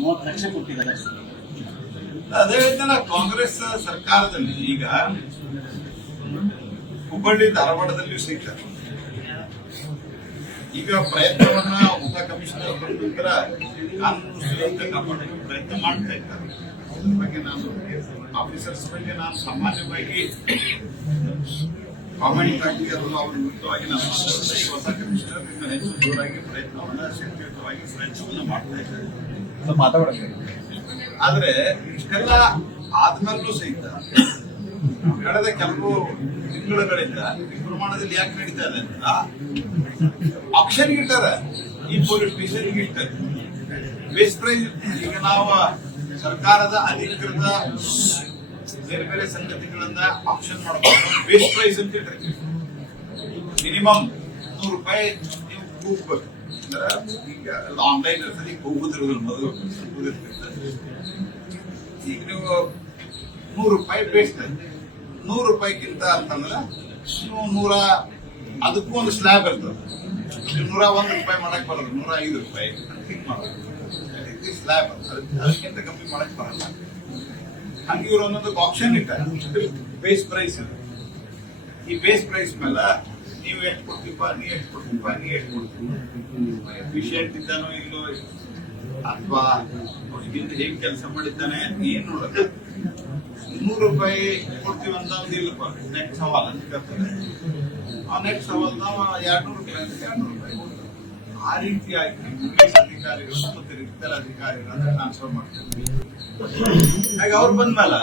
ಮೂವತ್ತು ಲಕ್ಷ ಕೊಟ್ಟಿದ್ದಾರೆ. ಅದೇ ರೀತಿಯ ಕಾಂಗ್ರೆಸ್ ಸರ್ಕಾರದಲ್ಲಿ ಈಗ ಹುಬ್ಬಳ್ಳಿ ಧಾರವಾಡದಲ್ಲಿಯೂ ಸಹಿತ ಈಗ ಪ್ರಯತ್ನವನ್ನ ಉಪ ಕಮಿಷನರ್ ಬಂದಿದ್ರ ಕಾನೂನು ಸುವ್ಯವಸ್ಥೆ ಕಾಪಾಡಲು ಪ್ರಯತ್ನ ಮಾಡ್ತಾ ಇದ್ದಾರೆ. ಬಗ್ಗೆ ನಾನು ಆಫೀಸರ್ಸ್ ಬಗ್ಗೆ ನಾನು ಸಾಮಾನ್ಯವಾಗಿ ಆಗಿ ಅವ್ರ ವಿರುದ್ಧವಾಗಿ ನಾನು ಮಾತಾಡ್ತಾ ಕಮಿಷನರ್ ಇನ್ನು ಹೆಚ್ಚು ಜೋರಾಗಿ ಪ್ರಯತ್ನವನ್ನ ಶಕ್ತಿಯುತವಾಗಿ ಪ್ರಯತ್ನವನ್ನ ಮಾಡ್ತಾ ಇದ್ದಾರೆ. ಮಾತಾಡೋಣ ಆದ್ರೆ ಇಷ್ಟೆಲ್ಲ ಆದ್ಮೇಲೂ ಸಹಿತ ಕಳೆದ ಕೆಲವು ತಿಂಗಳುಗಳಿಂದ ಈ ಪ್ರಮಾಣದಲ್ಲಿ ಯಾಕೆ ನಡೀತಾ ಇದೆ ಅಂತ ಆಪ್ಷನ್ ಇಟ್ಟಾರ. ಈ ಪೊಲೀಸ್ ಸ್ಟೇಷನ್ ಇಟ್ಟಾರೆ. ಬೇಸ್ ಪ್ರೈಸ್ ಈಗ ನಾವು ಸರ್ಕಾರದ ಅಧಿಕೃತ ಬೇರೆ ಬೇರೆ ಸಂಗತಿಗಳನ್ನ ಆಪ್ಷನ್ ಮಾಡ್ಕೊಂಡು ಬೇಸ್ ಪ್ರೈಸ್ ಅಂತ ಹೇಳಿ ಮಿನಿಮಮ್ ನೂರು ರೂಪಾಯಿ ನೀವು ಹೋಗ್ಬೇಕು ಅಂದ್ರೆ ಈಗ ಆನ್ಲೈನ್ ಇರ್ತದೆ ಕೂಗುದಿರೋದ್ರ ಮೊದಲು. ಈಗ ನೀವು ನೂರು ರೂಪಾಯಿ ಬೇಸ್ಟ್ ನೂರು ರೂಪಾಯಿಗಿಂತ ಅಂತಂದ್ರೆ ನೀವು ನೂರ, ಅದಕ್ಕೂ ಒಂದು ಸ್ಲ್ಯಾಬ್ ಇರ್ತದೆ. ನೂರ ಒಂದು ರೂಪಾಯಿ ಮಾಡಕ್ ಬರೋದು ನೂರ ಐದು ರೂಪಾಯಿ ಹಿಂಗ್ ಮಾಡೋದು ಸ್ಲ್ಯಾಬ್ ಅದಕ್ಕಿಂತ ಕಮ್ಮಿ ಮಾಡಕ್ ಬರಲ್ಲ. ಹಂಗೆ ಇವ್ರು ಒಂದೊಂದು ಆಪ್ಷನ್ ಇಟ್ಟಾರೆ. ಬೇಸ್ ಪ್ರೈಸ್ ಈ ಬೇಸ್ ಪ್ರೈಸ್ ಮೇಲೆ ನೀವು ಎಷ್ಟು ಕೊಡ್ತೀಪ ನೀ ಎಷ್ಟು ಕೊಡ್ತೀಪ ನೀ ಎಷ್ಟು ಕೊಡ್ತೀವಿ ಎಫಿಷಿಯಂಟ್ ಇದ್ದಾನೋ ಇಲ್ಲೋ ಅಥವಾ ಅವನಿಗಿಂತ ಹೇಗೆ ಕೆಲಸ ಮಾಡಿದ್ದಾನೆ ಏನು ನೋಡೋದು? ನೂರು ರೂಪಾಯಿ ಕೊಡ್ತೀವಿ ಅಂತ ಅಂದಿಲ್ಲಪ್ಪ ನೆಟ್ ಸವಾಲ್ ಅಂತ ಕೇಳ್ತಾರೆ ಆ ನೆಕ್ಸ್ಟ್ ಸವಾಲ್ ನಾವು ಎರಡು ನೂರು ರೂಪಾಯಿ ಎರಡು ರೂಪಾಯಿ. ಆ ರೀತಿಯಾಗಿ ಪೊಲೀಸ್ ಅಧಿಕಾರಿಗಳು ಮತ್ತು ಇತರ ಅಧಿಕಾರಿಗಳನ್ನ ಟ್ರಾನ್ಸ್ಫರ್ ಮಾಡ್ತಾರೆ ಹಾಗೆ ಅವ್ರು ಬಂದ್ಮೇಲ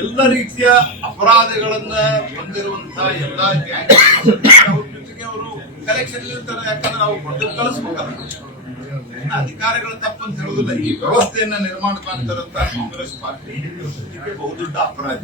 ಎಲ್ಲ ರೀತಿಯ ಅಪರಾಧಗಳನ್ನ ಹೊಂದಿರುವಂತಹ ಎಲ್ಲಾ ಗ್ಯಾಂಗ್ ಅವ್ರ ಜೊತೆಗೆ ಅವರು ಕಲೆಕ್ಷನ್ ಇರ್ತಾರೆ, ಯಾಕಂದ್ರೆ ನಾವು ಕೊಟ್ಟು ಕಳಿಸ್ಬೇಕಲ್ಲ. ಅಧಿಕಾರಿಗಳು ತಪ್ಪಂತ ಹೇಳುದಿಲ್ಲ ಈ ವ್ಯವಸ್ಥೆಯನ್ನ ನಿರ್ಮಾಣ ಮಾಡ್ತಾರಂತ ಕಾಂಗ್ರೆಸ್ ಪಾರ್ಟಿ. ಬಹುದೊಡ್ಡ ಅಪರಾಧ.